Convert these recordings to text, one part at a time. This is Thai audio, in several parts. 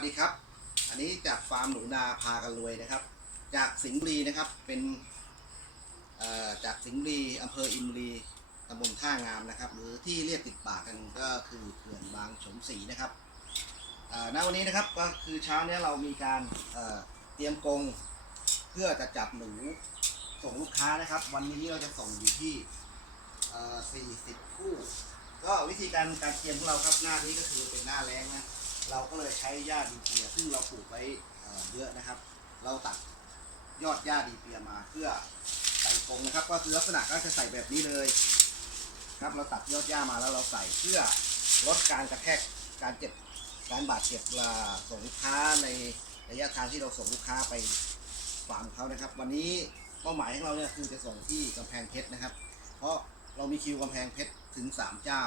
วัสดีครับ อันนี้จากฟาร์มหนูนาพากันรวยนะครับ จากสิงห์บุรีนะครับเป็นจากสิงห์บุรีอำเภออินบุรีตำบลท่างามนะครับ หรือที่เรียกติดปากกันก็คือเขื่อนบางฉมศรีนะครับณวันนี้นะครับก็คือเช้านี้เรามีการเเตรียมกรงเพื่อจะจับหนูส่งลูกค้านะครับ วันนี้เราจะส่งอยู่ที่ 40 คู่ ก็วิธีการการเตรียมของเราครับหน้านี้ก็คือเป็นหน้าแรงนะ เราก็เลยใช้หญ้าดีเปีย ซึ่งเราปลูกไว้เยอะนะครับ เราตัดยอดหญ้าดีเปียมาเพื่อใส่กรงนะครับ ก็คือลักษณะก็จะใส่แบบนี้เลยครับ เราตัดยอดหญ้ามาแล้วเราใส่เพื่อลดการกระแทกการเจ็บการบาดเจ็บลาส่งลูกค้าในระยะทางที่เราส่งลูกค้าไปฟาร์มเขานะครับ วันนี้เป้าหมายของเราเนี่ยคือจะส่งที่กำแพงเพชรนะครับ เพราะเรามีคิวกำแพงเพชรถึงสามเจ้า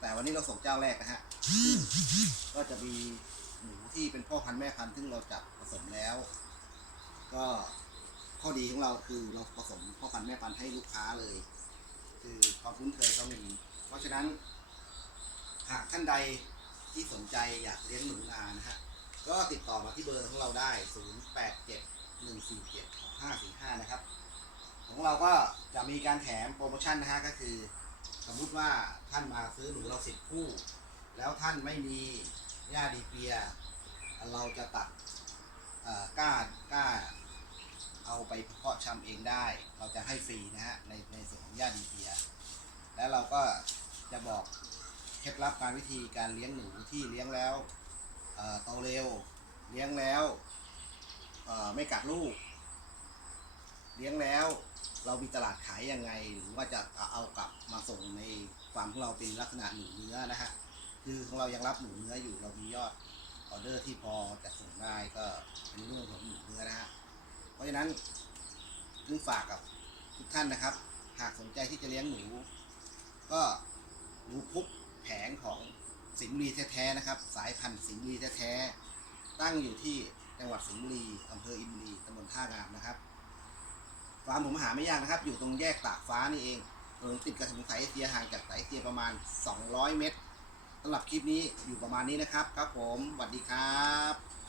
แต่วันนี้เราส่งเจ้าแรกนะฮะ ก็จะมีหนูที่เป็นพ่อพันธุ์แม่พันธุ์ซึ่งเราจับผสมแล้ว ก็ข้อดีของเราคือเราผสมพ่อพันธุ์แม่พันธุ์ให้ลูกค้าเลย คือความคุ้นเคยเขามี เพราะฉะนั้น หากท่านใดที่สนใจอยากเลี้ยงหนูนานะฮะ ก็ติดต่อมาที่เบอร์ของเราได้ 0 8 7 1 4 7 5 4 5 นะครับ ของเราก็จะมีการแถมโปรโมชั่นนะฮะก็คือส มมุติว่าท่านมาซื้อหนูเราสิบคู่ แล้วท่านไม่มีหญ้าดีเปีย เราจะตัดกล้ากล้าเอาไปเพาะชำเองได้ เราจะให้ฟรีนะฮะในในส่วนของหญ้าดีเปีย แล้วเราก็จะบอกเคล็ดลับการวิธีการเลี้ยงหนูที่เลี้ยงแล้วโตเร็ว เลี้ยงแล้วไม่กัดลูก เลี้ยงแล้วเรามีตลาดขายยังไง หรือว่าจะเอากลับมาส่งใน ฟาร์มของเราเป็นลักษณะหนูเนื้อนะฮะคือของเรายังรับหนูเนื้ออยู่เรามียอดออเดอร์ที่พอจะส่งได้ก็เป็นเรื่องของหนูเนื้อนะฮะเพราะฉะนั้นคือฝากกับทุกท่านนะครับ หากสนใจที่จะเลี้ยงหนู ก็หนูพุกแผงของสิงห์บุรีแท้ๆนะครับ สายพันธุ์สิงห์บุรีแท้ๆตั้งอยู่ที่จังหวัดสิงห์บุรีอำเภออินบุรีตำบลท่างามนะครับฟาร์มผมหาไม่ยากนะครับ อยู่ตรงแยกตากฟ้านี่เอง ถนนติดกับถนนสายเอเชียห่างจากสายเอเชียประมาณ 200 เมตรสำหรับคลิปนี้อยู่ประมาณนี้นะครับ ครับผมสวัสดีครับ